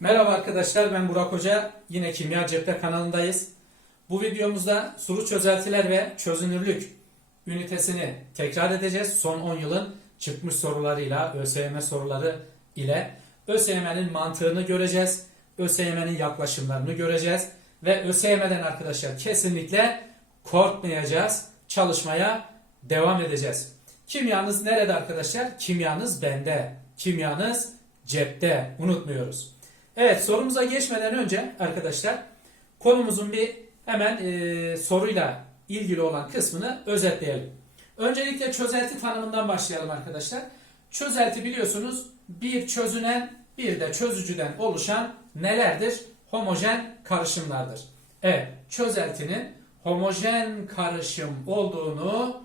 Merhaba arkadaşlar ben Burak Hoca. Yine Kimya Cepte kanalındayız. Bu videomuzda sulu çözeltiler ve çözünürlük ünitesini tekrar edeceğiz. Son 10 yılın çıkmış sorularıyla, ÖSYM soruları ile ÖSYM'nin mantığını göreceğiz. ÖSYM'nin yaklaşımlarını göreceğiz. Ve ÖSYM'den arkadaşlar kesinlikle korkmayacağız. Çalışmaya devam edeceğiz. Kimyanız nerede arkadaşlar? Kimyanız bende. Kimyanız cepte. Unutmuyoruz. Evet sorumuza geçmeden önce arkadaşlar konumuzun bir hemen e, soruyla ilgili olan kısmını özetleyelim. Öncelikle çözelti tanımından başlayalım arkadaşlar. Çözelti biliyorsunuz bir çözünen bir de çözücüden oluşan nelerdir? Homojen karışımlardır. Evet çözeltinin homojen karışım olduğunu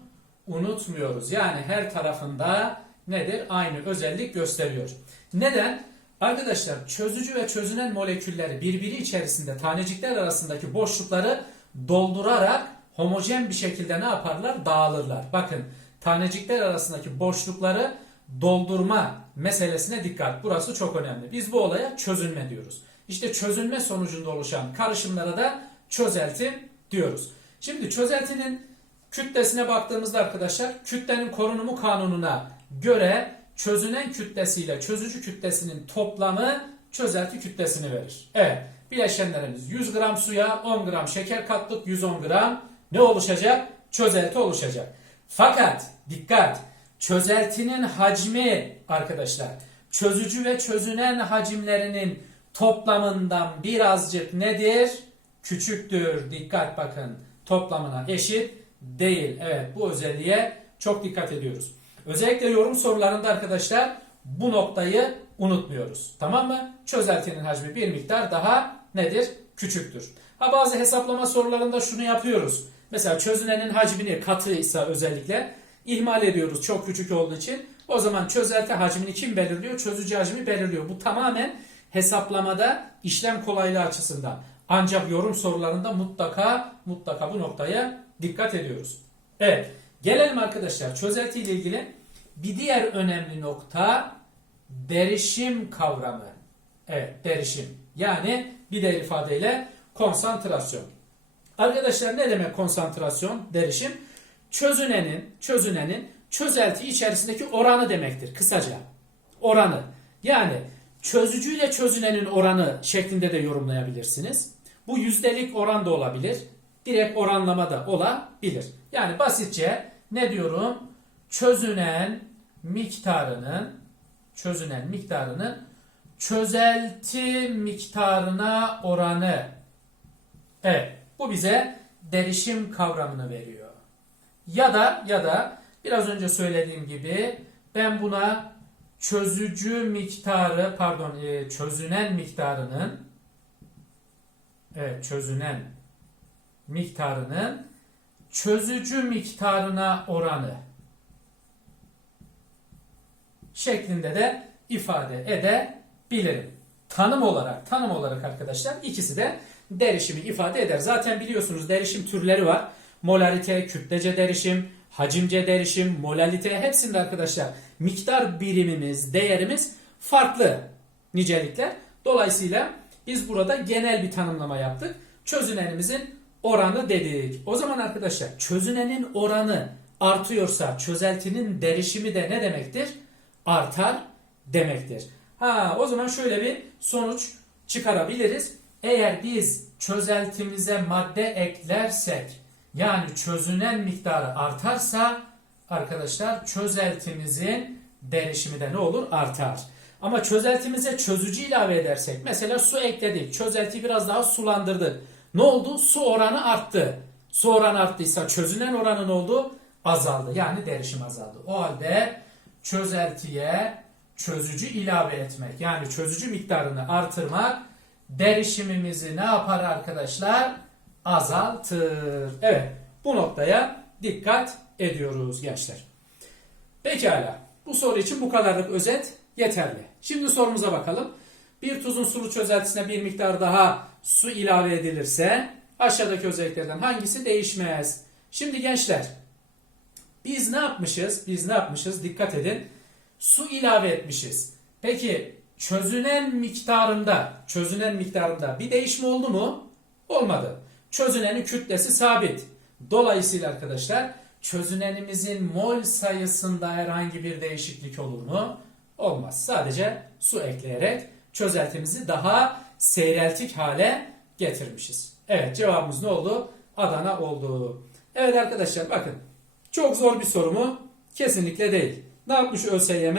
unutmuyoruz. Yani her tarafında nedir? Aynı özellik gösteriyor. Neden? Arkadaşlar çözücü ve çözünen molekülleri birbiri içerisinde tanecikler arasındaki boşlukları doldurarak homojen bir şekilde ne yaparlar? Dağılırlar. Bakın tanecikler arasındaki boşlukları doldurma meselesine dikkat. Burası çok önemli. Biz bu olaya çözünme diyoruz. İşte çözünme sonucunda oluşan karışımlara da çözelti diyoruz. Şimdi çözeltinin kütlesine baktığımızda arkadaşlar kütlenin korunumu kanununa göre çözünen kütlesiyle çözücü kütlesinin toplamı çözelti kütlesini verir. Evet bileşenlerimiz 100 gram suya 10 gram şeker kattık 110 gram ne oluşacak? Çözelti oluşacak. Fakat dikkat çözeltinin hacmi arkadaşlar çözücü ve çözünen hacimlerinin toplamından birazcık nedir? Küçüktür. Dikkat bakın toplamına eşit değil. Evet bu özelliğe çok dikkat ediyoruz. Özellikle yorum sorularında arkadaşlar bu noktayı unutmuyoruz. Tamam mı? Çözeltinin hacmi bir miktar daha nedir? Küçüktür. Ha bazı hesaplama sorularında şunu yapıyoruz. Mesela çözünenin hacmini katıysa özellikle ihmal ediyoruz çok küçük olduğu için. O zaman çözelti hacmini kim belirliyor? Çözücü hacmi belirliyor. Bu tamamen hesaplamada işlem kolaylığı açısından. Ancak yorum sorularında mutlaka mutlaka bu noktaya dikkat ediyoruz. Evet. Gelelim arkadaşlar çözelti ile ilgili bir diğer önemli nokta derişim kavramı. Evet derişim. Yani bir diğer ifadeyle konsantrasyon. Arkadaşlar ne demek konsantrasyon, derişim? Çözünenin, çözünenin çözelti içerisindeki oranı demektir kısaca. Oranı. Yani çözücüyle çözünenin oranı şeklinde de yorumlayabilirsiniz. Bu yüzdelik oran da olabilir. Direkt oranlama da olabilir. Yani basitçe ne diyorum? Çözünen miktarının çözünen miktarının çözelti miktarına oranı. Evet, bu bize derişim kavramını veriyor. Ya da ya da biraz önce söylediğim gibi ben buna çözücü miktarı pardon e, çözünen miktarının evet çözünen miktarının çözücü miktarına oranı şeklinde de ifade edebilirim. Tanım olarak, tanım olarak arkadaşlar ikisi de derişimi ifade eder. Zaten biliyorsunuz derişim türleri var. Molarite, kütlece derişim, hacimce derişim, molalite hepsinde arkadaşlar miktar birimimiz, değerimiz farklı nicelikler. Dolayısıyla biz burada genel bir tanımlama yaptık. Çözünenimizin oranı dedik. O zaman arkadaşlar çözünenin oranı artıyorsa çözeltinin derişimi de ne demektir? Artar demektir. Ha o zaman şöyle bir sonuç çıkarabiliriz. Eğer biz çözeltimize madde eklersek yani çözünen miktarı artarsa arkadaşlar çözeltimizin derişimi de ne olur? Artar. Ama çözeltimize çözücü ilave edersek mesela su ekledik. Çözeltiyi biraz daha sulandırdık. Ne oldu? Su oranı arttı. Su oranı arttıysa çözünen oranı ne oldu? Azaldı. Yani derişim azaldı. O halde çözeltiye çözücü ilave etmek yani çözücü miktarını artırmak derişimimizi ne yapar arkadaşlar? Azaltır. Evet bu noktaya dikkat ediyoruz gençler. Pekala bu soru için bu kadarlık özet yeterli. Şimdi sorumuza bakalım. Bir tuzun sulu çözeltisine bir miktar daha su ilave edilirse aşağıdaki özelliklerden hangisi değişmez? Şimdi gençler biz ne yapmışız? Biz ne yapmışız? Dikkat edin. Su ilave etmişiz. Peki çözünen miktarında, çözünen miktarında bir değişme oldu mu? Olmadı. Çözünenin kütlesi sabit. Dolayısıyla arkadaşlar çözünenimizin mol sayısında herhangi bir değişiklik olur mu? Olmaz. Sadece su ekleyerek çözeltimizi daha seyreltik hale getirmişiz. Evet cevabımız ne oldu? Adana oldu. Evet arkadaşlar bakın çok zor bir soru mu? Kesinlikle değil. Ne yapmış ÖSYM?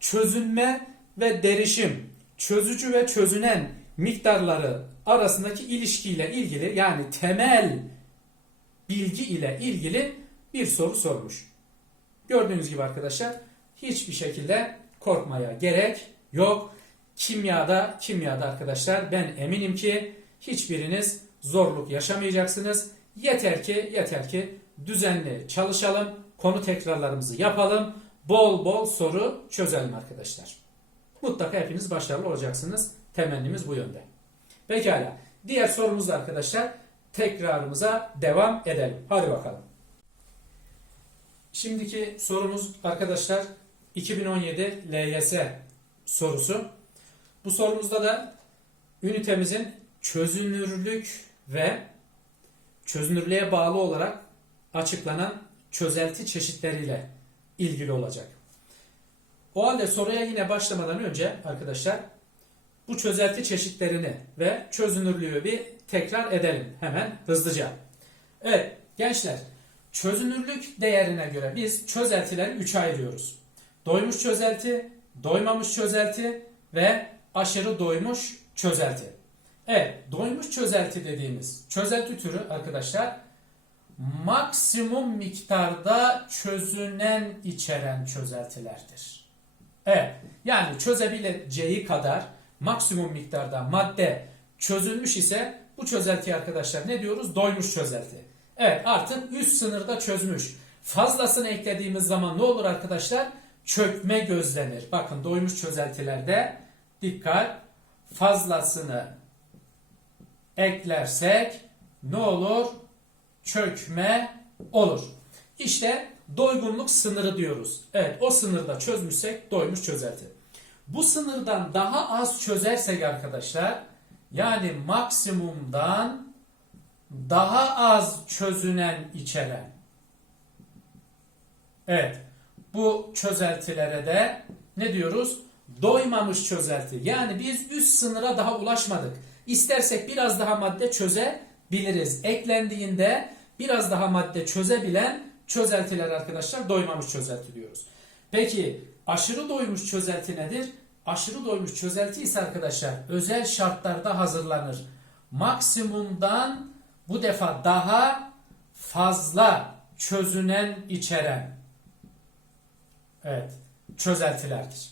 Çözünme ve derişim, çözücü ve çözünen miktarları arasındaki ilişkiyle ilgili yani temel bilgi ile ilgili bir soru sormuş. Gördüğünüz gibi arkadaşlar hiçbir şekilde korkmaya gerek yok. Kimyada, kimyada arkadaşlar ben eminim ki hiçbiriniz zorluk yaşamayacaksınız. Yeter ki, yeter ki düzenli çalışalım, konu tekrarlarımızı yapalım, bol bol soru çözelim arkadaşlar. Mutlaka hepiniz başarılı olacaksınız. Temennimiz bu yönde. Pekala. Diğer sorumuzda arkadaşlar tekrarımıza devam edelim. Hadi bakalım. Şimdiki sorumuz arkadaşlar 2017 LYS sorusu. Bu sorumuzda da ünitemizin çözünürlük ve çözünürlüğe bağlı olarak açıklanan çözelti çeşitleriyle ilgili olacak. O halde soruya yine başlamadan önce arkadaşlar bu çözelti çeşitlerini ve çözünürlüğü bir tekrar edelim hemen hızlıca. Evet gençler çözünürlük değerine göre biz çözeltileri 3'e ayırıyoruz. Doymuş çözelti, doymamış çözelti ve aşırı doymuş çözelti. Evet doymuş çözelti dediğimiz çözelti türü arkadaşlar maksimum miktarda çözünen içeren çözeltilerdir. Evet yani çözebileceği kadar maksimum miktarda madde çözülmüş ise bu çözelti arkadaşlar ne diyoruz? Doymuş çözelti. Evet artık üst sınırda çözmüş. Fazlasını eklediğimiz zaman ne olur arkadaşlar? Çökme gözlenir. Bakın doymuş çözeltilerde dikkat fazlasını eklersek ne olur? Çökme olur. İşte doygunluk sınırı diyoruz. Evet o sınırda çözmüşsek doymuş çözelti. Bu sınırdan daha az çözersek arkadaşlar yani maksimumdan daha az çözünen içeren. Evet bu çözeltilere de ne diyoruz? Doymamış çözelti. Yani biz üst sınıra daha ulaşmadık. İstersek biraz daha madde çözebiliriz. Eklendiğinde biraz daha madde çözebilen çözeltiler arkadaşlar doymamış çözelti diyoruz. Peki aşırı doymuş çözelti nedir? Aşırı doymuş çözelti ise arkadaşlar özel şartlarda hazırlanır. Maksimumdan bu defa daha fazla çözünen içeren evet çözeltilerdir.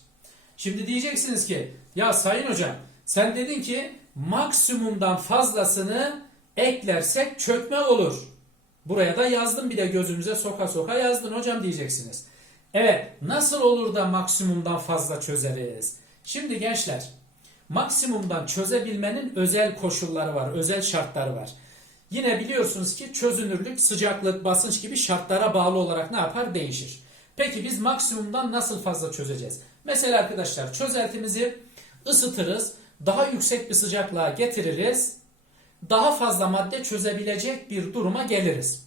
Şimdi diyeceksiniz ki ya sayın hocam sen dedin ki maksimumdan fazlasını eklersek çökme olur. Buraya da yazdım bir de gözümüze soka soka yazdın hocam diyeceksiniz. Evet nasıl olur da maksimumdan fazla çözeriz? Şimdi gençler maksimumdan çözebilmenin özel koşulları var, özel şartları var. Yine biliyorsunuz ki çözünürlük, sıcaklık, basınç gibi şartlara bağlı olarak ne yapar? Değişir. Peki biz maksimumdan nasıl fazla çözeceğiz? Mesela arkadaşlar çözeltimizi ısıtırız, daha yüksek bir sıcaklığa getiririz, daha fazla madde çözebilecek bir duruma geliriz.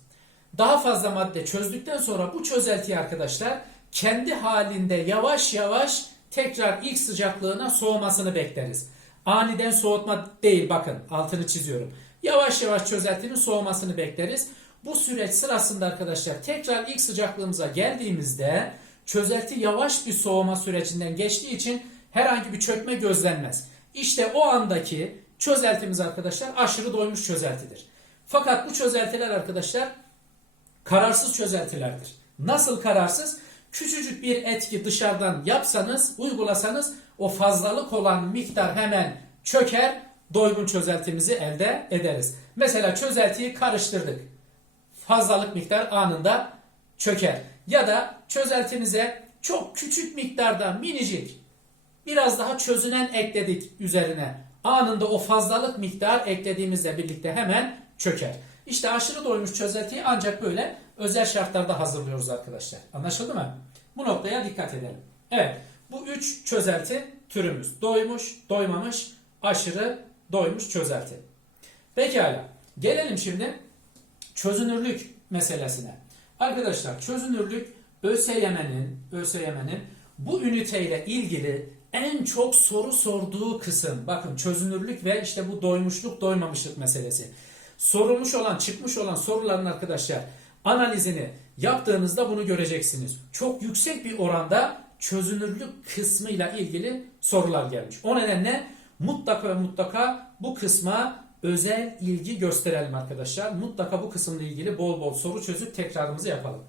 Daha fazla madde çözdükten sonra bu çözeltiyi arkadaşlar kendi halinde yavaş yavaş tekrar ilk sıcaklığına soğumasını bekleriz. Aniden soğutma değil bakın altını çiziyorum. Yavaş yavaş çözeltinin soğumasını bekleriz. Bu süreç sırasında arkadaşlar tekrar ilk sıcaklığımıza geldiğimizde çözelti yavaş bir soğuma sürecinden geçtiği için herhangi bir çökme gözlenmez. İşte o andaki çözeltimiz arkadaşlar aşırı doymuş çözeltidir. Fakat bu çözeltiler arkadaşlar kararsız çözeltilerdir. Nasıl kararsız? Küçücük bir etki dışarıdan yapsanız, uygulasanız o fazlalık olan miktar hemen çöker, doygun çözeltimizi elde ederiz. Mesela çözeltiyi karıştırdık. Fazlalık miktar anında çöker. Ya da çözeltimize çok küçük miktarda minicik biraz daha çözünen ekledik üzerine. Anında o fazlalık miktar eklediğimizle birlikte hemen çöker. İşte aşırı doymuş çözeltiyi ancak böyle özel şartlarda hazırlıyoruz arkadaşlar. Anlaşıldı mı? Bu noktaya dikkat edelim. Evet bu üç çözelti türümüz. Doymuş, doymamış, aşırı, doymuş çözelti. Pekala. Gelelim şimdi çözünürlük meselesine. Arkadaşlar çözünürlük ÖSYM'nin ÖSYM'nin bu üniteyle ilgili en çok soru sorduğu kısım. Bakın çözünürlük ve işte bu doymuşluk doymamışlık meselesi. Sorulmuş olan çıkmış olan soruların arkadaşlar analizini yaptığınızda bunu göreceksiniz. Çok yüksek bir oranda çözünürlük kısmıyla ilgili sorular gelmiş. O nedenle mutlaka ve mutlaka bu kısma özel ilgi gösterelim arkadaşlar. Mutlaka bu kısımla ilgili bol bol soru çözüp tekrarımızı yapalım.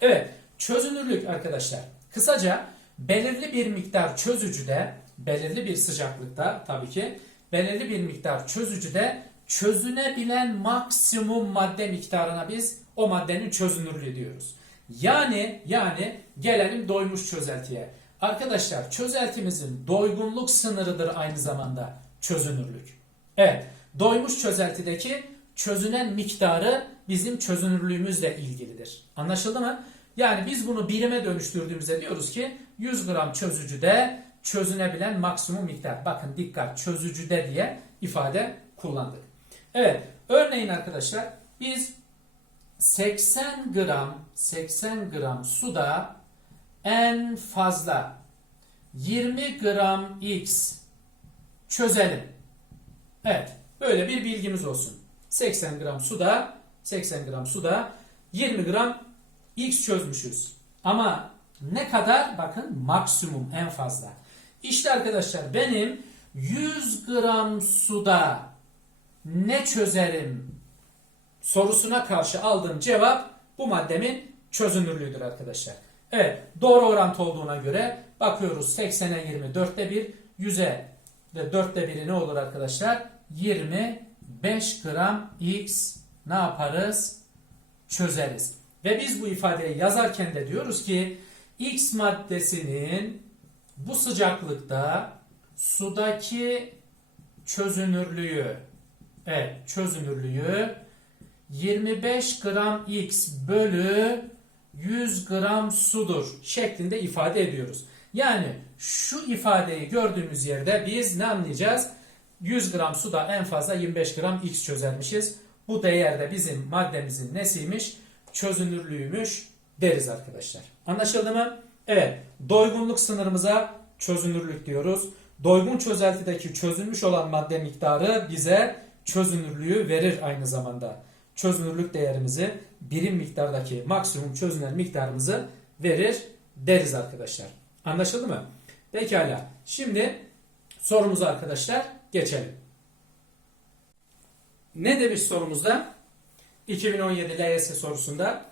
Evet, çözünürlük arkadaşlar. Kısaca belirli bir miktar çözücüde, belirli bir sıcaklıkta tabii ki, belirli bir miktar çözücüde çözünebilen maksimum madde miktarına biz o maddenin çözünürlüğü diyoruz. Yani yani gelelim doymuş çözeltiye. Arkadaşlar çözeltimizin doygunluk sınırıdır aynı zamanda çözünürlük. Evet, doymuş çözeltideki çözünen miktarı bizim çözünürlüğümüzle ilgilidir. Anlaşıldı mı? Yani biz bunu birime dönüştürdüğümüzde diyoruz ki 100 gram çözücüde çözünebilen maksimum miktar. Bakın dikkat çözücüde diye ifade kullandık. Evet örneğin arkadaşlar biz 80 gram 80 gram suda en fazla 20 gram X çözelim. Evet böyle bir bilgimiz olsun. 80 gram suda 80 gram suda 20 gram X çözmüşüz. Ama ne kadar? Bakın maksimum en fazla. İşte arkadaşlar benim 100 gram suda ne çözerim sorusuna karşı aldığım cevap bu maddemin çözünürlüğüdür arkadaşlar. Evet doğru orantı olduğuna göre bakıyoruz 80'e 20 dörtte 1 100'e de dörtte 1'i ne olur arkadaşlar? 25 gram X ne yaparız? Çözeriz. Ve biz bu ifadeyi yazarken de diyoruz ki X maddesinin bu sıcaklıkta sudaki çözünürlüğü evet çözünürlüğü 25 gram X bölü 100 gram sudur şeklinde ifade ediyoruz. Yani şu ifadeyi gördüğümüz yerde biz ne anlayacağız? 100 gram suda en fazla 25 gram X çözermişiz. Bu değerde bizim maddemizin nesiymiş? Çözünürlüğümüş deriz arkadaşlar. Anlaşıldı mı? Evet. Doygunluk sınırımıza çözünürlük diyoruz. Doygun çözeltideki çözülmüş olan madde miktarı bize çözünürlüğü verir aynı zamanda. Çözünürlük değerimizi birim miktardaki maksimum çözünen miktarımızı verir deriz arkadaşlar. Anlaşıldı mı? Pekala. Şimdi sorumuza arkadaşlar geçelim. Ne demiş sorumuzda? 2017 LYS sorusunda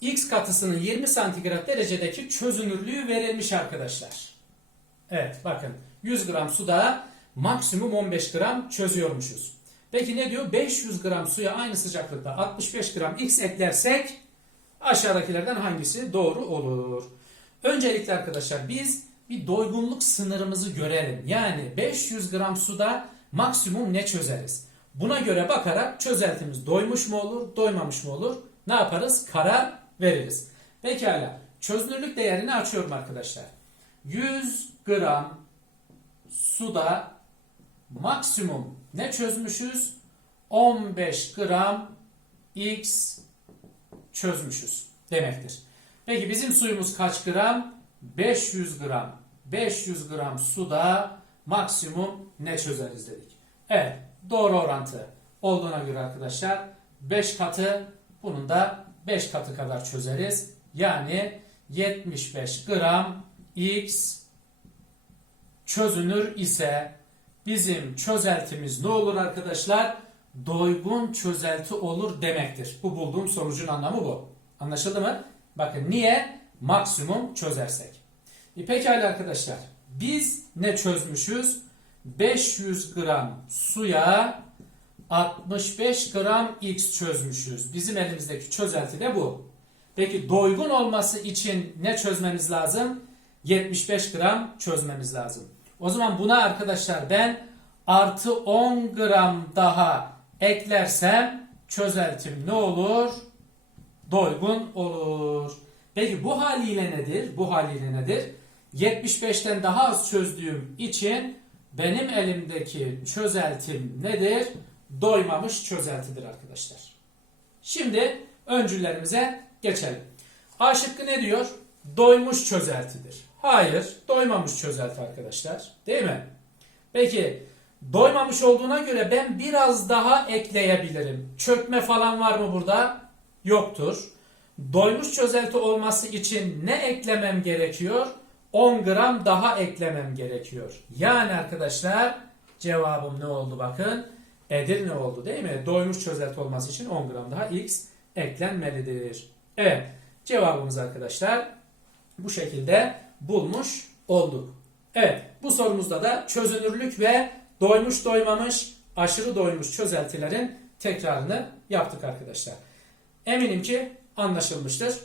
X katısının 20 santigrat derecedeki çözünürlüğü verilmiş arkadaşlar. Evet bakın 100 gram suda maksimum 15 gram çözüyormuşuz. Peki ne diyor? 500 gram suya aynı sıcaklıkta 65 gram X eklersek aşağıdakilerden hangisi doğru olur? Öncelikle arkadaşlar biz bir doygunluk sınırımızı görelim. Yani 500 gram suda maksimum ne çözeriz? Buna göre bakarak çözeltimiz doymuş mu olur, doymamış mı olur? Ne yaparız? Karar veririz. Pekala. Çözünürlük değerini açıyorum arkadaşlar. 100 gram suda maksimum ne çözmüşüz? 15 gram X çözmüşüz demektir. Peki bizim suyumuz kaç gram? 500 gram. 500 gram suda maksimum ne çözeriz dedik. Evet doğru orantı olduğuna göre arkadaşlar 5 katı bunun da 5 katı kadar çözeriz. Yani 75 gram X çözünür ise bizim çözeltimiz ne olur arkadaşlar? Doygun çözelti olur demektir. Bu bulduğum sonucun anlamı bu. Anlaşıldı mı? Bakın niye? Maksimum çözersek. E pekala arkadaşlar. Biz ne çözmüşüz? 500 gram suya 65 gram X çözmüşüz. Bizim elimizdeki çözelti de bu. Peki doygun olması için ne çözmemiz lazım? 75 gram çözmemiz lazım. O zaman buna arkadaşlar ben artı 10 gram daha eklersem çözeltim ne olur? Doygun olur. Peki bu haliyle nedir? Bu haliyle nedir? 75'ten daha az çözdüğüm için benim elimdeki çözeltim nedir? Doymamış çözeltidir arkadaşlar. Şimdi öncüllerimize geçelim. A şıkkı ne diyor? Doymuş çözeltidir. Hayır, doymamış çözelti arkadaşlar. Değil mi? Peki, doymamış olduğuna göre ben biraz daha ekleyebilirim. Çökme falan var mı burada? Yoktur. Doymuş çözelti olması için ne eklemem gerekiyor? 10 gram daha eklemem gerekiyor. Yani arkadaşlar cevabım ne oldu bakın? Edirne oldu değil mi? Doymuş çözelti olması için 10 gram daha X eklenmelidir. Evet cevabımız arkadaşlar bu şekilde bulmuş olduk. Evet bu sorumuzda da çözünürlük ve doymuş doymamış aşırı doymuş çözeltilerin tekrarını yaptık arkadaşlar. Eminim ki anlaşılmıştır.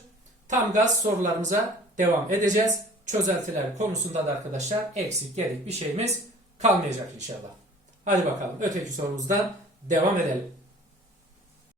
Tam gaz sorularımıza devam edeceğiz. Çözeltiler konusunda da arkadaşlar eksik gedik bir şeyimiz kalmayacak inşallah. Hadi bakalım öteki sorumuzdan devam edelim.